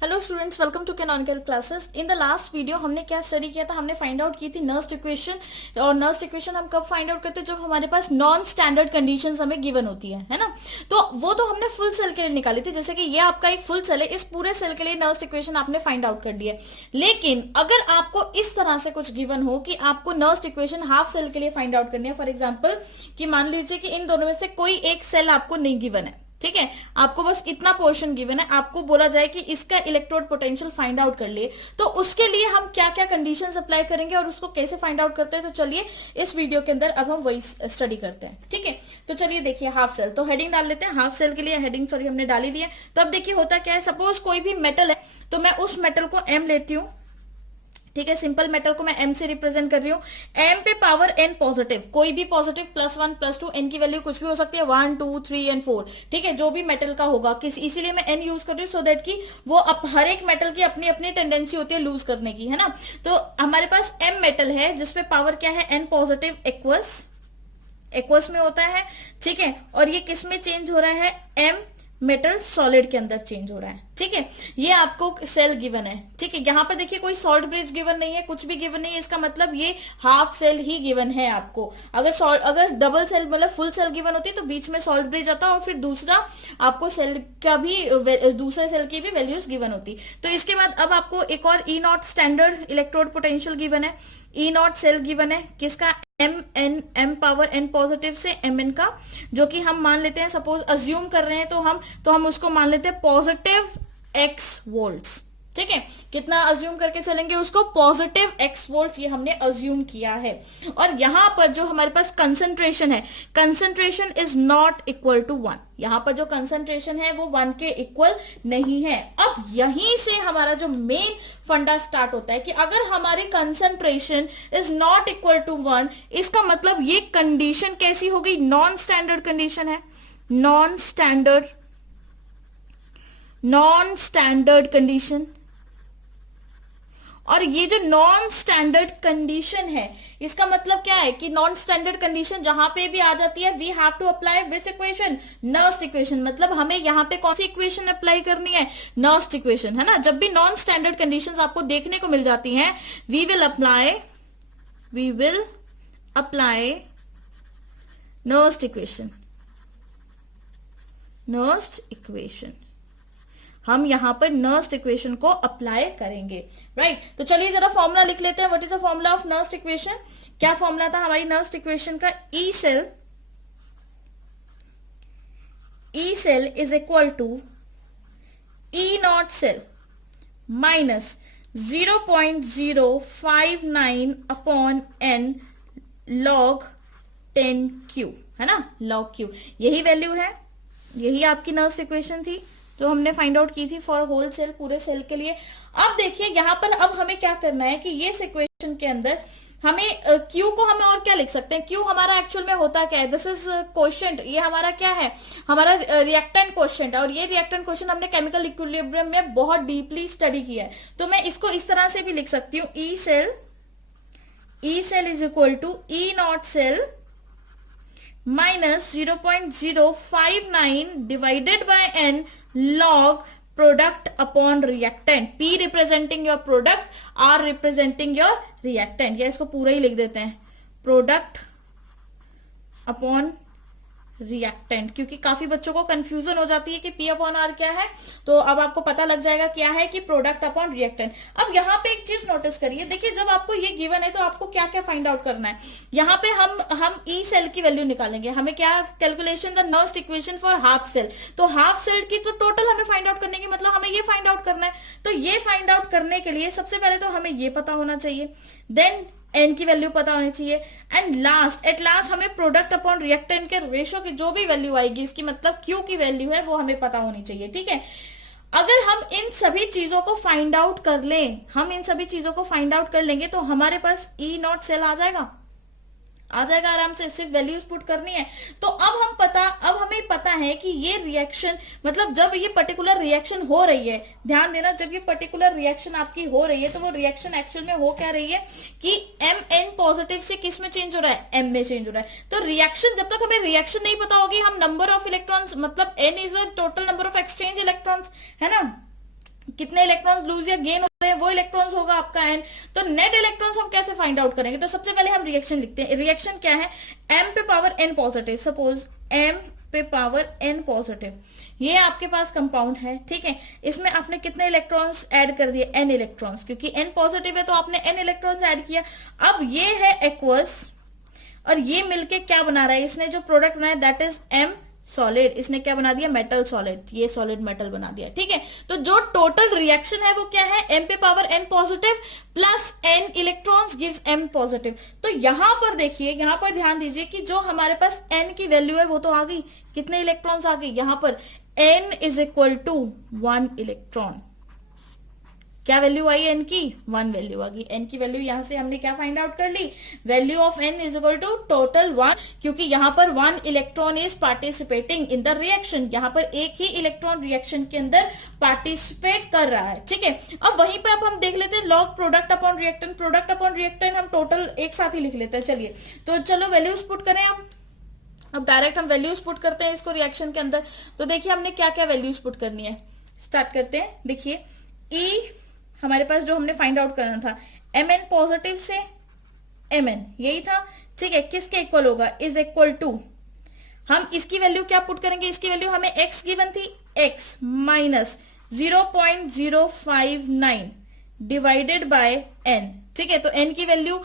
Hello students, welcome to canonical classes. In the last video हमने क्या study किया था? हमने फाइंड आउट की थी नर्स्ड इक्वेशन। और नर्स्ड इक्वेशन हम कब फाइंड आउट करते हैं? जब हमारे पास नॉन स्टैंडर्ड कंडीशंस हमें गिवन होती है ना। तो वो तो हमने फुल सेल के लिए निकाली थी, जैसे कि ये आपका एक फुल सेल है, इस पूरे सेल के लिए नर्स्ड इक्वेशन आपने फाइंड आउट कर दी है। लेकिन अगर आपको इस तरह से कुछ गिवन हो कि आपको नर्स्ड इक्वेशन हाफ सेल के लिए फाइंड आउट करनी है, फॉर एग्जाम्पल कि मान लीजिए कि इन दोनों में से कोई एक सेल आपको नहीं गिवन है, ठीक है, आपको बस इतना पोर्शन गिवन है, आपको बोला जाए कि इसका इलेक्ट्रोड पोटेंशियल फाइंड आउट कर लिए, तो उसके लिए हम क्या क्या कंडीशंस अप्लाई करेंगे और उसको कैसे फाइंड आउट करते हैं। तो चलिए इस वीडियो के अंदर अब हम वही स्टडी करते हैं, ठीक है। तो चलिए देखिए, हाफ सेल तो हेडिंग डाल लेते हैं। हाफ सेल के लिए हेडिंग हमने डाली दी है। तो अब देखिए होता क्या है, सपोज कोई भी मेटल है तो मैं उस मेटल को एम लेती हूँ, ठीक है। सिंपल मेटल को मैं एम से रिप्रेजेंट कर रही हूँ। एम पे पावर एन पॉजिटिव, कोई भी पॉजिटिव, +1 +2, एन की वैल्यू कुछ भी हो सकती है, 1 2 3 एंड 4, ठीक है, जो भी मेटल का होगा। इसीलिए मैं एन यूज कर रही हूँ, सो दैट कि वो हर एक मेटल की अपनी अपनी टेंडेंसी होती है लूज करने की, है ना। तो हमारे पास एम मेटल है जिसपे पावर क्या है, एन पॉजिटिव, एक्वस में होता है, ठीक है। और ये किस में चेंज हो रहा है, एम मेटल सॉलिड के अंदर चेंज हो रहा है, ठीक है। ये आपको सेल गिवन है, ठीक है। यहां पर देखिए कोई सॉल्ट ब्रिज गिवन नहीं है, कुछ भी गिवन नहीं है, इसका मतलब ये हाफ सेल ही गिवन है आपको। अगर डबल सेल मतलब फुल सेल गिवन होती तो बीच में सॉल्ट ब्रिज आता और फिर दूसरा आपको सेल का भी, दूसरे सेल की भी वैल्यूज गिवन होती। तो इसके बाद अब आपको एक और E naught standard electrode potential given है, ई नॉट सेल गिवन है, किसका, एम पावर एन पॉजिटिव से एम एन का, जो कि हम मान लेते हैं, सपोज अज्यूम कर रहे हैं तो हम उसको मान लेते हैं पॉजिटिव एक्स वोल्ट्स, ठीक है। कितना अज्यूम करके चलेंगे उसको, पॉजिटिव एक्स वोल्ट्स, ये हमने अज्यूम किया है। और यहां पर जो हमारे पास कंसंट्रेशन है, concentration is not equal to 1, यहां पर जो कंसंट्रेशन है वो 1 के इक्वल नहीं है। अब यहीं से हमारा जो मेन फंडा स्टार्ट होता है कि अगर हमारी concentration is not equal to 1, इसका मतलब ये कंडीशन कैसी हो गई, नॉन स्टैंडर्ड कंडीशन है, नॉन स्टैंडर्ड कंडीशन। और ये जो नॉन स्टैंडर्ड कंडीशन है, इसका मतलब क्या है कि नॉन स्टैंडर्ड कंडीशन जहां पे भी आ जाती है, we have to apply which equation, Nernst equation. मतलब हमें यहां पे कौन सी इक्वेशन अप्लाई करनी है, नर्स्ड इक्वेशन, है ना। जब भी नॉन स्टैंडर्ड कंडीशंस आपको देखने को मिल जाती हैं, we will apply Nernst equation, हम यहां पर नर्स्ड इक्वेशन को अप्लाई करेंगे, राइट। तो चलिए जरा फॉर्मूला लिख लेते हैं। What is the formula of Nernst equation? क्या फॉर्मूला था हमारी नर्स्ड इक्वेशन का? E cell is equal to E naught cell minus 0.059 upon N log 10Q, है ना, लॉग Q, यही वैल्यू है, यही आपकी नर्स्ड इक्वेशन थी जो हमने फाइंड आउट की थी फॉर होल सेल, पूरे सेल के लिए। अब देखिए यहां पर अब हमें क्या करना है कि ये इक्वेशन के अंदर हमें Q को हमें और क्या लिख सकते हैं, Q हमारा एक्चुअल में होता क्या है, दिस इज क्वोशिएंट, ये हमारा क्या है, हमारा रिएक्टेंट क्वोशिएंट है। और ये रिएक्टेंट क्वोशिएंट हमने केमिकल इक्विलिब्रियम में बहुत डीपली स्टडी किया है। तो मैं इसको इस तरह से भी लिख सकती हूँ, E cell is equal to E naught cell minus 0.059 divided by N log product upon reactant, P representing your product, R representing your reactant, या इसको पूरा ही लिख देते हैं, product upon रिएक्टेंट, क्योंकि काफी बच्चों को कंफ्यूजन हो जाती है कि P अपॉन R क्या है। तो अब आपको पता लग जाएगा क्या है कि प्रोडक्ट अपॉन रिएक्टेंट। अब यहाँ पे एक चीज नोटिस करिए, देखिए जब आपको ये गिवन है तो आपको क्या क्या फाइंड आउट करना है। यहाँ पे हम ई सेल की वैल्यू निकालेंगे, हमें क्या, calculation the Nernst equation for half cell. तो हाफ सेल की तो टोटल हमें फाइंड आउट करने की, मतलब हमें ये फाइंड आउट करना है। तो ये फाइंड आउट करने के लिए सबसे पहले तो हमें ये पता होना चाहिए, देन एन की वैल्यू पता होनी चाहिए, एंड एट लास्ट हमें प्रोडक्ट अपॉन रिएक्टेंट के रेशो की जो भी वैल्यू आएगी, इसकी मतलब क्यू की वैल्यू है, वो हमें पता होनी चाहिए, ठीक है। अगर हम इन सभी चीजों को फाइंड आउट कर लेंगे तो हमारे पास ई नॉट सेल आ जाएगा आराम से, सिर्फ वैल्यूज पुट करनी है। तो अब हमें पता है कि ये रिएक्शन, मतलब जब ये पर्टिकुलर रिएक्शन हो रही है, ध्यान देना, जब ये पर्टिकुलर रिएक्शन आपकी हो रही है तो वो रिएक्शन एक्चुअल में हो क्या रही है कि एम एन पॉजिटिव से किस में चेंज हो रहा है, एम में चेंज हो रहा है। तो रिएक्शन, जब तक हमें रिएक्शन नहीं पता होगी, हम नंबर ऑफ इलेक्ट्रॉन्स, मतलब N is a total number of exchange electrons, है ना, कितने इलेक्ट्रॉन्स लूज या गेन हो रहे हैं वो इलेक्ट्रॉन्स होगा आपका एन। तो नेट इलेक्ट्रॉन्स हम कैसे फाइंड आउट करेंगे? तो सबसे पहले हम रिएक्शन लिखते हैं। रिएक्शन क्या है? एम पे power N positive, suppose M पे पावर एन पॉजिटिव, ये आपके पास कंपाउंड है, ठीक है। इसमें आपने कितने इलेक्ट्रॉन्स ऐड कर दिए? एन इलेक्ट्रॉन्स, क्योंकि एन पॉजिटिव है तो आपने एन इलेक्ट्रॉन्स ऐड किया। अब ये है एक्वस और ये मिलके क्या बना रहा है? इसने जो प्रोडक्ट बनाया दैट इज एम सॉलिड। इसने क्या बना दिया? मेटल सॉलिड, ये सॉलिड मेटल बना दिया, ठीक है। तो जो टोटल रिएक्शन है वो क्या है? एम पे power N positive plus N electrons gives M positive. तो यहां पर देखिए, यहां पर ध्यान दीजिए कि जो हमारे पास एन की वैल्यू है वो तो आ गई, कितने इलेक्ट्रॉन्स आ गई? यहां पर N is equal to 1 electron. क्या वैल्यू आई एन की? 1 वैल्यू आ गई। एन की वैल्यू यहां से हमने क्या फाइंड आउट कर ली? Value of N is equal to total 1, क्योंकि यहां पर 1 electron is participating in the reaction. यहां पर एक ही इलेक्ट्रॉन रिएक्शन के अंदर पार्टिसिपेट कर रहा है, ठीक है। अब वहीं पे अब हम देख लेते हैं log product upon reactant. Product upon reactant हम टोटल एक साथ ही लिख लेते हैं। चलिए तो चलो वैल्यूज पुट करें हम। अब डायरेक्ट हम वैल्यूज पुट करते हैं इसको रिएक्शन के अंदर। तो देखिए हमने क्या क्या वैल्यूज पुट करनी है, स्टार्ट करते हैं। देखिए ई हमारे पास जो हमने फाइंड आउट करना था, एम एन पॉजिटिव से एम एन, यही था, ठीक है। किसके इक्वल होगा? इज इक्वल टू, हम इसकी वैल्यू क्या पुट करेंगे? इसकी वैल्यू हमें एक्स गिवन थी, X minus 0.059 divided by N, ठीक है। तो एन की वैल्यू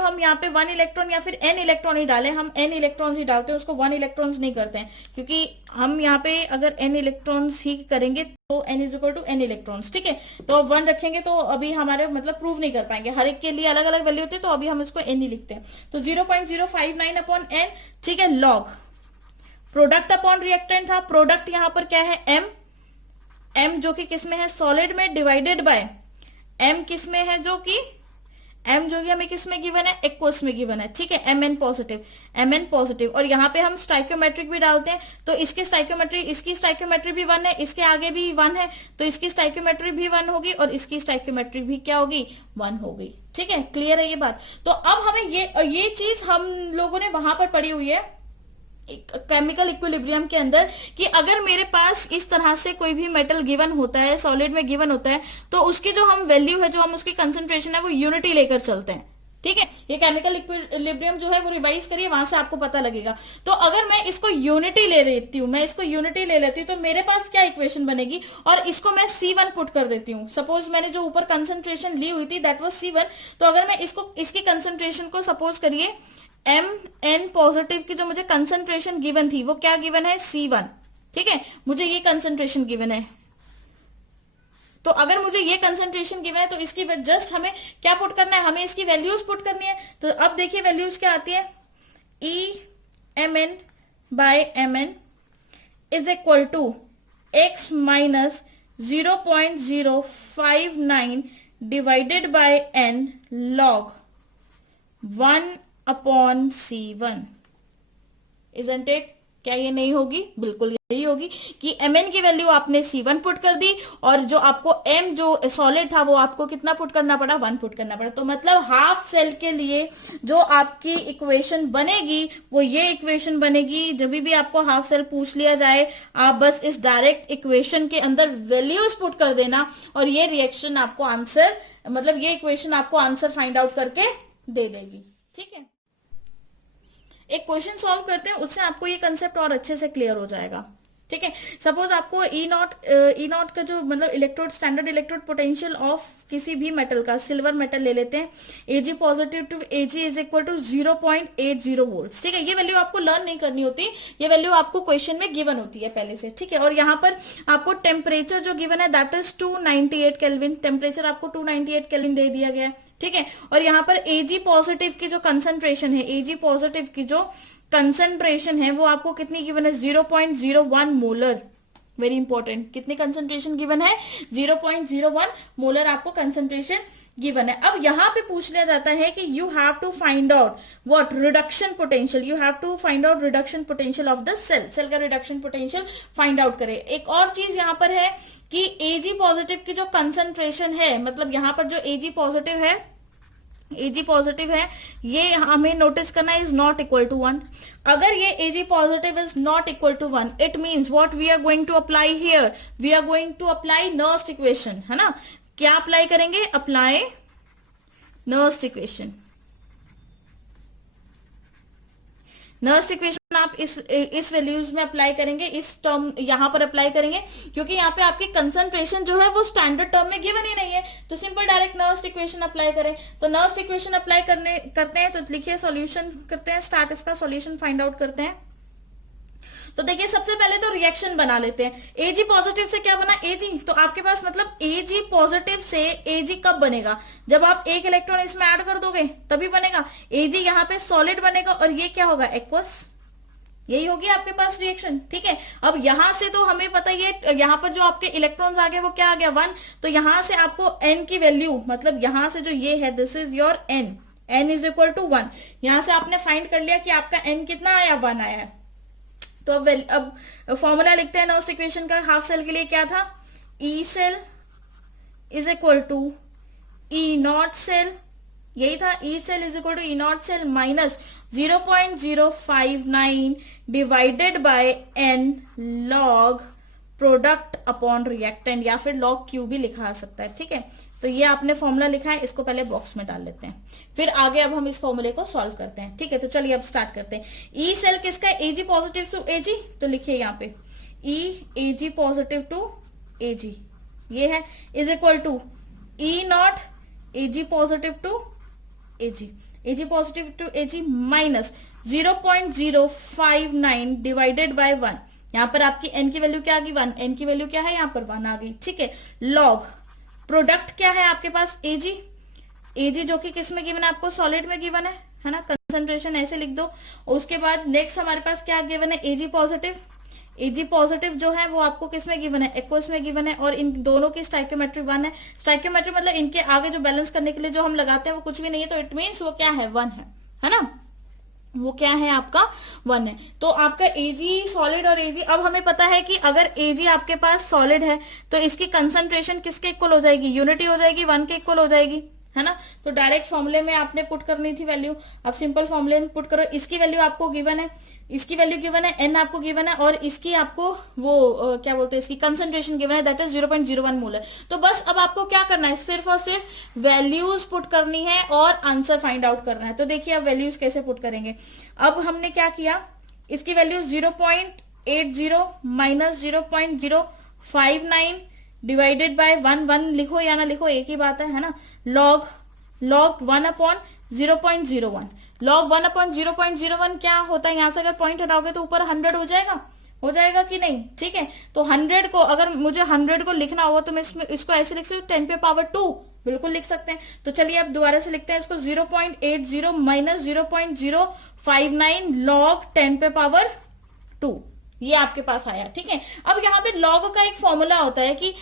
हम यहाँ पे 1 इलेक्ट्रॉन या फिर एन इलेक्ट्रॉन ही डालें। हम एन इलेक्ट्रॉन्स ही डालते हैं, उसको 1 इलेक्ट्रॉन्स नहीं करते हैं, क्योंकि हम यहाँ पे अगर एन इलेक्ट्रॉन्स ही करेंगे तो N is equal to N electrons, ठीक है। तो 1 रखेंगे तो अभी हमारे मतलब प्रूव नहीं कर पाएंगे, हर एक के लिए अलग अलग वैल्यू होती है, तो अभी हम इसको एन ही लिखते हैं। तो 0.059 अपॉन एन, ठीक है। लॉग प्रोडक्ट अपॉन रिएक्टेंट था, प्रोडक्ट यहाँ पर क्या है? एम जो कि किसमें है? सॉलिड में, डिवाइडेड बाय एम किसमें है? जो कि हमें किसमें गिवन है? एक्वस में गिवन है, ठीक है। M N positive. और यहाँ पे हम स्टाइक्योमेट्रिक भी डालते हैं, तो इसकी स्टाइक्योमेट्री भी 1 है, इसके आगे भी 1 है, तो इसकी स्टाइक्योमेट्री भी 1 होगी और इसकी स्टाइक्योमेट्री भी क्या होगी? 1 हो गई, ठीक है। क्लियर है ये बात? तो अब हमें ये चीज हम लोगों ने वहां पर पढ़ी हुई है केमिकल इक्विलिब्रियम के अंदर, कि अगर मेरे पास इस तरह से कोई भी मेटल गिवन होता है, सॉलिड में गिवन होता है, तो उसकी जो हम वैल्यू है, जो हम उसकी कंसंट्रेशन है, वो यूनिटी लेकर चलते हैं, ठीक है। ये केमिकल इक्विलिब्रियम जो है वो रिवाइज करिए, वहां से आपको पता लगेगा। तो अगर मैं इसको यूनिटी ले लेती हूँ, तो मेरे पास क्या इक्वेशन बनेगी? और इसको मैं C1 पुट कर देती हूँ। सपोज मैंने जो ऊपर कंसंट्रेशन ली हुई थी दैट वाज C1, तो अगर मैं इसकी कंसंट्रेशन को सपोज करिए एम एन पॉजिटिव की जो मुझे कंसंट्रेशन गिवन थी वो क्या गिवन है? C1, ठीक है। मुझे ये कंसंट्रेशन गिवन है, तो अगर मुझे ये कंसंट्रेशन गिवन है तो इसकी जस्ट हमें क्या पुट करना है? हमें इसकी वैल्यूज पुट करनी है। तो अब देखिए वैल्यूज क्या आती है? E M N by M N is equal to X minus 0.059 divided by N log 1 upon C1। Isn't it? क्या ये नहीं होगी? बिल्कुल यही होगी कि mn की वैल्यू आपने C1 पुट कर दी और जो आपको m जो सॉलिड था वो आपको कितना पुट करना पड़ा? 1 पुट करना पड़ा। तो मतलब हाफ सेल के लिए जो आपकी इक्वेशन बनेगी वो ये इक्वेशन बनेगी। जब भी आपको हाफ सेल पूछ लिया जाए, आप बस इस डायरेक्ट इक्वेशन के अंदर वैल्यूज पुट कर देना और ये रिएक्शन आपको आंसर, मतलब ये इक्वेशन आपको आंसर फाइंड आउट करके दे देगी, ठीक है। एक क्वेश्चन सॉल्व करते हैं, उससे आपको ये कंसेप्ट और अच्छे से क्लियर हो जाएगा, ठीक है। सपोज आपको ई नॉट का जो मतलब electrode, standard electrode potential of किसी भी मेटल का, सिल्वर मेटल ले लेते हैं, Ag positive to Ag is equal to 0.80 volt, ठीक है। ये वैल्यू आपको लर्न नहीं करनी होती, ये वैल्यू आपको क्वेश्चन में गिवन होती है पहले से, ठीक है। और यहाँ पर आपको टेम्परेचर जो गिवन है दैट इज 298 केल्विन, टेम्परेचर आपको 298 केल्विन दे दिया गया है, ठीक है। और यहाँ पर Ag पॉजिटिव की जो कंसंट्रेशन है, Ag पॉजिटिव की जो कंसंट्रेशन है वो आपको कितनी गिवन है? 0.01 मोलर। वेरी इंपॉर्टेंट, कितनी कंसंट्रेशन गिवन है? 0.01 मोलर आपको कंसंट्रेशन गिवन है। अब यहां पे पूछ लिया जाता है कि you have to find out what? Reduction potential. You have to find out reduction potential of the cell का रिडक्शन पोटेंशियल फाइंड आउट करें। एक और चीज यहां पर है कि Ag पॉजिटिव की जो कंसंट्रेशन है, मतलब यहां पर जो Ag पॉजिटिव है Ag पॉजिटिव है, ये हमें नोटिस करना है, इज नॉट इक्वल टू 1. अगर ये Ag positive is not equal to 1, it means what we are going to apply here, we are going to apply Nernst equation, है ना. क्या अप्लाई करेंगे, apply Nernst equation. Nernst equation आप इस values में apply करेंगे, इस टर्म यहां पर अप्लाई करेंगे, क्योंकि यहाँ पे आपकी कंसंट्रेशन जो है वो स्टैंडर्ड टर्म में गिवन ही नहीं है, तो simple direct Nernst equation apply करें. तो नर्स्ट इक्वेशन अप्लाई करते हैं, तो लिखिए सॉल्यूशन करते हैं, स्टार्ट इसका सॉल्यूशन फाइंड आउट करते हैं. तो देखिए सबसे पहले तो रिएक्शन बना लेते हैं. Ag पॉजिटिव से क्या बना, Ag, तो आपके पास मतलब Ag पॉजिटिव से Ag कब बनेगा, जब आप एक इलेक्ट्रॉन इसमें ऐड कर दोगे तभी बनेगा. Ag यहाँ पे सॉलिड बनेगा और ये क्या होगा, एक्वस. यही होगी आपके पास रिएक्शन. ठीक है, अब यहां से तो हमें पता ही है, यहाँ पर जो आपके इलेक्ट्रॉन्स आ गए वो क्या आ गया, 1. तो यहां से आपको n की वैल्यू, मतलब यहां से जो ये है, this is your n, n is equal to 1. यहां से आपने फाइंड कर लिया कि आपका n कितना आया, 1 आया है. तो अब फॉर्मूला लिखते हैं नर्स्ट इक्वेशन का. हाफ सेल के लिए क्या था, E cell is equal to E naught cell, यही था. E cell is equal to E naught cell minus 0.059 divided by N log product upon reactant, या फिर लॉग क्यू भी लिखा आ सकता है. ठीक है, तो ये आपने फॉर्मूला लिखा है, इसको पहले बॉक्स में डाल लेते हैं, फिर आगे अब हम इस फॉर्मूले को सॉल्व करते हैं. ठीक है, तो चलिए अब स्टार्ट करते हैं. ई सेल किसका, Ag पॉजिटिव टू Ag, तो लिखिए यहाँ पे E Ag positive to Ag, ये है, is equal to E naught Ag positive to Ag, Ag positive to Ag minus 0.059 divided by 1. यहाँ पर आपकी n की वैल्यू क्या आ गई, 1. n की वैल्यू क्या है, यहाँ पर 1 आ गई. ठीक है, लॉग प्रोडक्ट क्या है आपके पास, Ag, Ag जो कि किस में गिवन है, आपको सॉलिड में गिवन है ना. कंसंट्रेशन ऐसे लिख दो. उसके बाद नेक्स्ट हमारे पास क्या गिवन है, Ag पॉजिटिव. Ag पॉजिटिव जो है वो आपको किस में गिवन है, एक्वस में गिवन है, और इन दोनों की स्टाइक्योमेट्री 1 है. स्टाइक्योमेट्री मतलब इनके आगे जो बैलेंस करने के लिए जो हम लगाते हैं वो कुछ भी नहीं है, तो इट मीन्स वो क्या है, 1 है ना. वो क्या है आपका, 1 है. तो आपका Ag सॉलिड और Ag, अब हमें पता है कि अगर Ag आपके पास सॉलिड है तो इसकी कंसंट्रेशन किसके इक्वल हो जाएगी, यूनिटी हो जाएगी, 1 के इक्वल हो जाएगी, है ना. तो डायरेक्ट फॉर्मूले में आपने पुट करनी थी वैल्यू, अब सिंपल फॉर्मूले में पुट करो. इसकी वैल्यू आपको गिवन है, इसकी वैल्यू गिवन है, n आपको गिवन है, और इसकी आपको वो क्या बोलते हैं, इसकी कंसंट्रेशन गिवन है, दैट इज 0.01 मोल है. तो बस अब आपको क्या करना है, सिर्फ और सिर्फ वैल्यूज पुट करनी है और आंसर फाइंड आउट करना है. तो देखिए अब वैल्यूज कैसे पुट करेंगे. अब हमने क्या किया, इसकी वैल्यू 0.80 माइनस 0.059 डिवाइडेड बाय 1 लिखो या ना लिखो एक ही बात है ना. लॉग 1 अपॉन 0.01, लॉग 1 अपॉन 0.01 क्या होता है, यहां से अगर पॉइंट हटाओगे तो ऊपर 100 हो जाएगा कि नहीं. ठीक है, तो 100 को, अगर मुझे 100 को लिखना हो तो मैं इसको ऐसे लिख सकती हूँ, 10 पे पावर 2 बिल्कुल लिख सकते हैं. तो चलिए अब दोबारा से लिखते हैं इसको, 0.80 माइनस 0.059 लॉग 10 पे पावर 2, ये आपके पास आया. ठीक है, अब यहाँ पे लॉग का एक फॉर्मूला होता है कि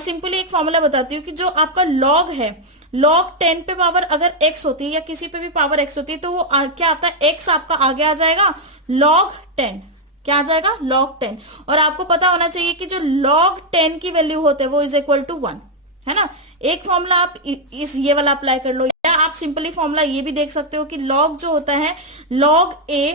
सिंपली एक फॉर्मूला बताती हूँ कि जो आपका लॉग है, लॉग 10 पे पावर अगर x होती है या किसी पे भी पावर x होती है, तो वो क्या आता है, x आपका आगे आ जाएगा लॉग 10. क्या आ जाएगा, लॉग 10. और आपको पता होना चाहिए कि जो लॉग 10 की वैल्यू होते हैं वो इज इक्वल टू 1, है ना. एक फॉर्मूला आप इस ये वाला अप्लाई कर लो, या आप सिंपली फॉर्मूला ये भी देख सकते हो कि लॉग जो होता है, लॉग a,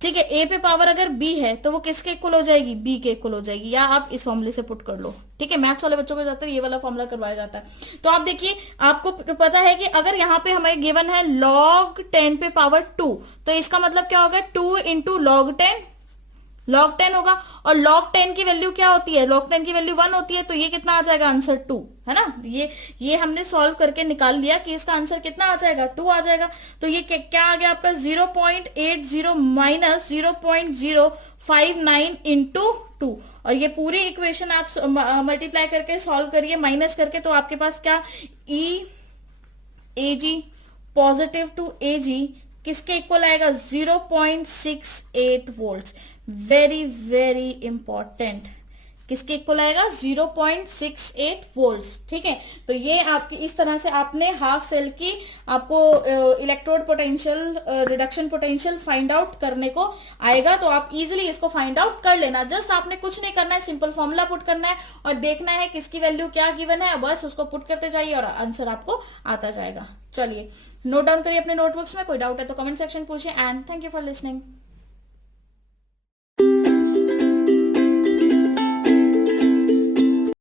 ठीक है, a पे पावर अगर b है तो वो किसके इक्वल हो जाएगी, b के इक्वल हो जाएगी, या आप इस फॉर्मूले से पुट कर लो. ठीक है, मैथ्स वाले बच्चों को ज्यादातर ये वाला फॉर्मूला करवाया जाता है. तो आप देखिए, आपको पता है कि अगर यहाँ पे हमें गिवन है log 10 पे पावर 2, तो इसका मतलब क्या होगा, 2 इंटू लॉग 10 होगा. और log 10 की वैल्यू क्या होती है, log 10 की वैल्यू 1 होती है, तो ये कितना आ जाएगा, आंसर 2, है ना. ये हमने सॉल्व करके निकाल लिया कि इसका आंसर कितना आ जाएगा, 2 आ जाएगा. तो ये क्या आ गया आपका, 0.80 माइनस 0.059 इंटू 2. और ये पूरी इक्वेशन आप मल्टीप्लाई करके सॉल्व करिए, माइनस करके, तो आपके पास क्या, Ag पॉजिटिव टू Ag किसके इक्वल आएगा, 0.68 वोल्ट. वेरी वेरी इंपॉर्टेंट, किसके इक्वल आएगा 0.68 वोल्ट्स। ठीक है, तो ये आपकी इस तरह से आपने हाफ सेल की आपको electrode potential reduction potential find out करने को आएगा, तो आप इजीली इसको फाइंड आउट कर लेना। जस्ट आपने कुछ नहीं करना है, सिंपल फॉर्मूला पुट करना है और देखना है किसकी वैल्यू क्या गिवन है, बस उसको पुट करते जाइए और आंसर आपको आता जाएगा। चलिए नोट डाउन करिए अपने नोटबुक्स में, कोई डाउट है तो कमेंट सेक्शन पूछिए and thank you for listening.